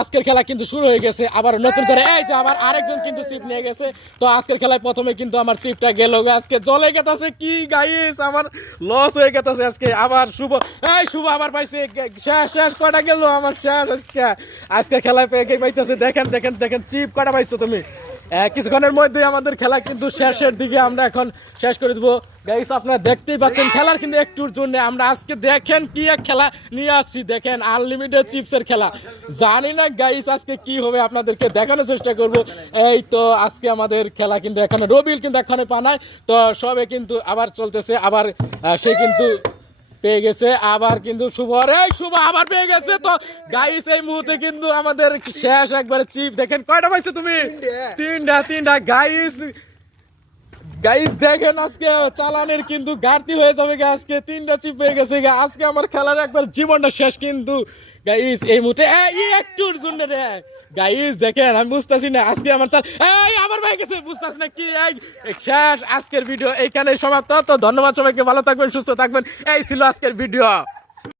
আজকের খেলা কিন্তু শুরু হয়ে গেছে আবার নতুন করে এই যে আবার আরেকজন কিন্তু চিপ নিয়ে গেছে। তো আজকের খেলায় প্রথমে কিন্তু আমার চিপটা গেল আজকে জলে গেছে কি গাইস আমার লস হয়ে গেছে আজকে। আবার শুভ শুভ আবার পাইছে শেষ শেষ কয়টা গেল আমার শেষ আজকে খেলায় পেয়ে পাইতেছে। দেখেন দেখেন দেখেন চিপ কয়টা পাইছো তুমি। কিছুক্ষণের মধ্যে আমাদের খেলা কিন্তু শেষের দিকে আমরা এখন শেষ করে দেবো গাইস। আপনারা দেখতেই পাচ্ছেন খেলার কিন্তু একটুর জন্য আমরা আজকে দেখেন কি এক খেলা নিয়ে আসছি। দেখেন আনলিমিটেড চিপসের খেলা, জানি না গাইস আজকে কি হবে আপনাদেরকে দেখানোর চেষ্টা করব। এই তো আজকে আমাদের খেলা কিন্তু এখানে রবিল কিন্তু এখানে পানায় তো সবে কিন্তু আবার চলতেছে। আবার সে কিন্তু পেয়ে গেছে আবার কিন্তু শুভ শুভ আবার পেয়ে গেছে। তো গাইস এই মুহূর্তে কিন্তু আমাদের শেষ একবারে চিপ। দেখেন কয়টা পাইছো তুমি? তিনটা গাইস। গাইস দেখেন আজকে চালানের কিন্তু ঘাটতি হয়ে যাবে আজকে তিনটা চিপ হয়ে গেছে আজকে আমার খেলার একবার জীবনটা শেষ কিন্তু গাইস এই মুহূর্তে একটুর জন্য রে গাইস। দেখেন আমি বুঝতেছি না আজকে আমার আবার ভাই গেছে বুঝতেছি না কি শেষ। আজকের ভিডিও এইখানে সমাপ্ত। তো ধন্যবাদ সবাইকে, ভালো থাকবেন সুস্থ থাকবেন। এই ছিল আজকের ভিডিও।